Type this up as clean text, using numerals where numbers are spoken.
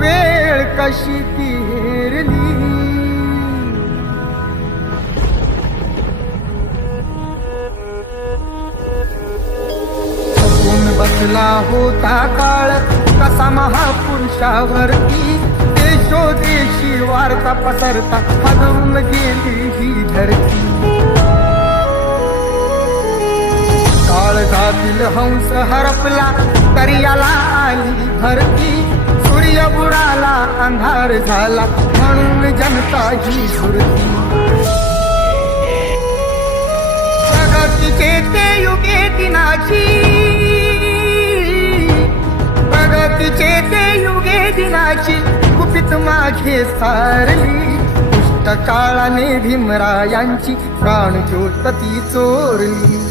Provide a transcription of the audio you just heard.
वेळ कशी ती हेरली. थकून बसला होता काळ कसा महापुरुषावरती, देशोदेशी वार्ता पसरता हरवून गेली ही धरती. काळजातील हंस हरपला तरी याला आली भरती. सूर्य बुडाला अंधार झाला म्हणून जनता ही झुरती. प्रगतीचे ते युगे दिनाची, प्रगतीचे ते युगे दिनाची गुपित मागे सारली. दुष्ट काळाने भीमरायांची प्राणज्योत ती चोरली.